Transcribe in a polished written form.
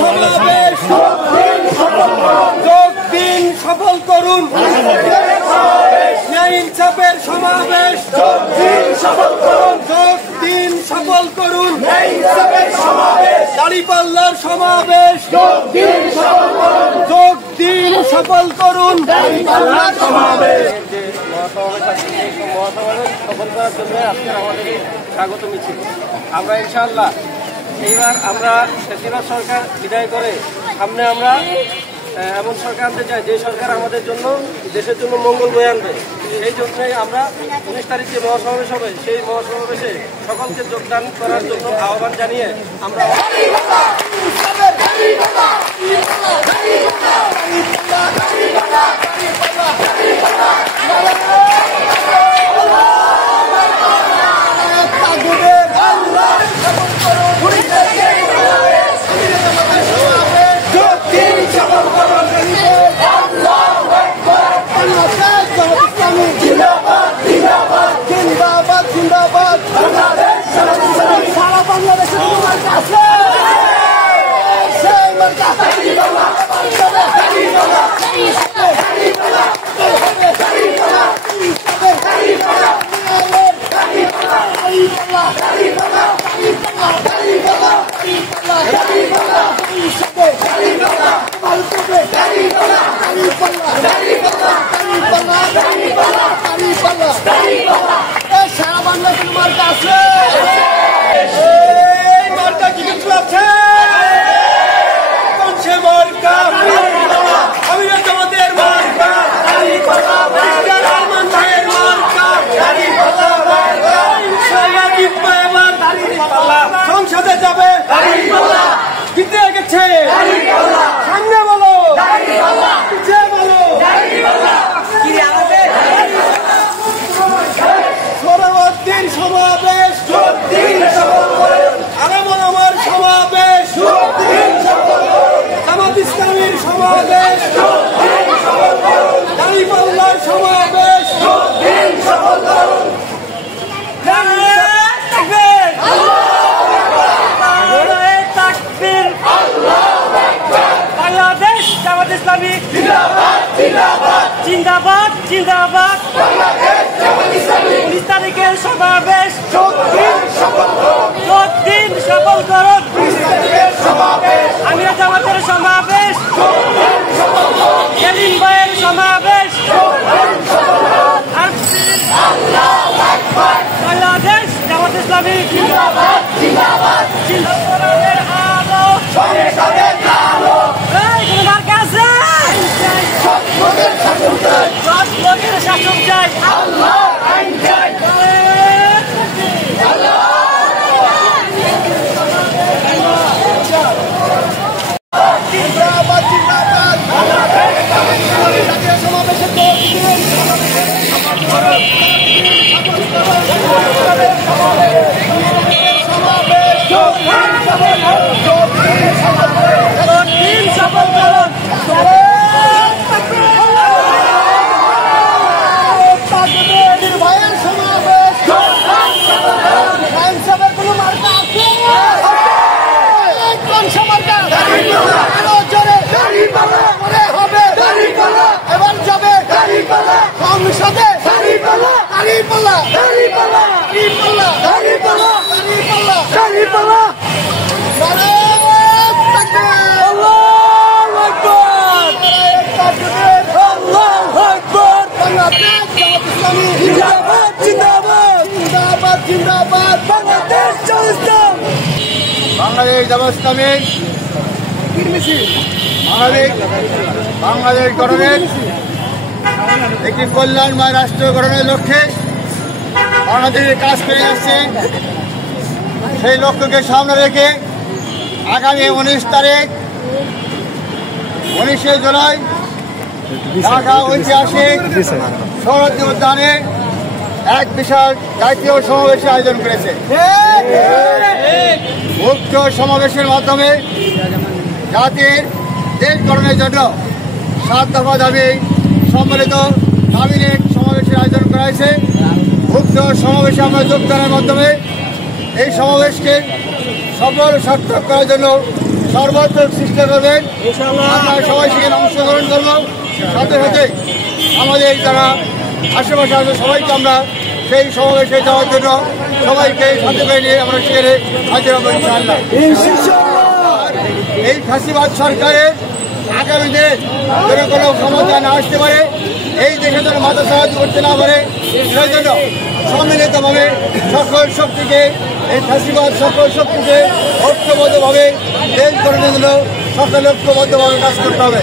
সমাবেশ যোগ দিন সফল করুন। ন্যায় ইনসাফের সমাবেশ যোগ দিন সফল করুন। যোগ দিন সফল করুন। ন্যায় ইনসাফের সমাবেশ দাঁড়িপাল্লার সমাবেশ যোগ দিন সফল করুন। যোগ দিন সফল করুন। দাঁড়িপাল্লার সমাবেশ সফল করার জন্য আজকের আমাদের স্বাগত মিছিল। আমরা ইনশাআল্লাহ এইবার আমরা ফ্যাসিবাদ সরকার বিদায় করে সামনে আমরা এমন সরকার আনতে চাই যে সরকার আমাদের জন্য দেশের জন্য মঙ্গল বয়ে আনবে। সেই জন্যই আমরা 19 তারিখ যে মহাসমাবেশ হবে সেই মহাসমাবেশে সকলকে যোগদান করার জন্য আহ্বান জানিয়ে আমরা সারা বাংলা মার্কা আছে। মার্কা কি কিছু আছে? কোন সে মার্কা? আমি আমাদের মার্কা সংসদে যাবে জিতে গেছে। সামনে বলো যে বলো সরবদ্দিন সমাবেশ আগামন আমার সমাবেশ জামাত ইসলামীর সমাবেশ দাঁড়িপাল্লার সমাবেশ বাংলাদেশ জামাত ইসলামী জিন্দাবাদ জিন্দাবাদ। 19 তারিখের সমাবেশ যোগ দিন সফল করুন। আমিরা জামাতের সমাবেশ সেলিম ভাইয়ের সমাবেশ বাংলাদেশ জামাত ইসলামী জিন্দাবাদ জিন্দাবাদ। শাসক চাই আল্লাহ আইন চাই। জিন্দাবাদ জিন্দাবাদ। সমাবেশের সফল করুন। বাংলাদেশ জামাত ইসলামীর বাংলাদেশ গঠনের একটি কল্যাণময় রাষ্ট্র গঠনের লক্ষ্যে বাংলাদেশে কাজ করে আসছে। সেই লক্ষ্যকে সামনে রেখে আগামী 19 তারিখ 19শে জুলাই ঢাকা ঐতিহাসিক শরৎ উদ্যানে এক বিশাল জাতীয় সমাবেশের আয়োজন করেছে। মুখ্য সমাবেশের মাধ্যমে জাতির দেশ গঠনের জন্য 7 দফা দাবি সম্মিলিত ক্যাবিনেট সমাবেশের আয়োজন করা হয়েছে। মুখ্য সমাবেশে আমরা যোগদানের মাধ্যমে এই সমাবেশকে সফল সার্থক করার জন্য সর্বাত্মক চেষ্টা করবেন। আমরা সবাই সেখানে অংশগ্রহণ করব। সাথে সাথে আমাদের যারা আশেপাশে আছে সবাইকে আমরা সেই সমাবেশে যাওয়ার জন্য সবাইকে সাথে করে নিয়ে আমরা সেখানে হাজির হবো ইনশাআল্লাহ। এই ফাঁসিবাদ সরকারের আগামী দিনে যেন কোনো ক্ষমতা না আসতে পারে, এই দেশে যেন মাথা সাহায্য করতে না পারে, সেই জন্য সম্মিলিতভাবে সকল শক্তিকে, এই ফাঁসিবাদ সকল শক্তিকে ঐক্যবদ্ধভাবে দেশ গঠনের জন্য সকল ঐক্যবদ্ধভাবে কাজ করতে হবে।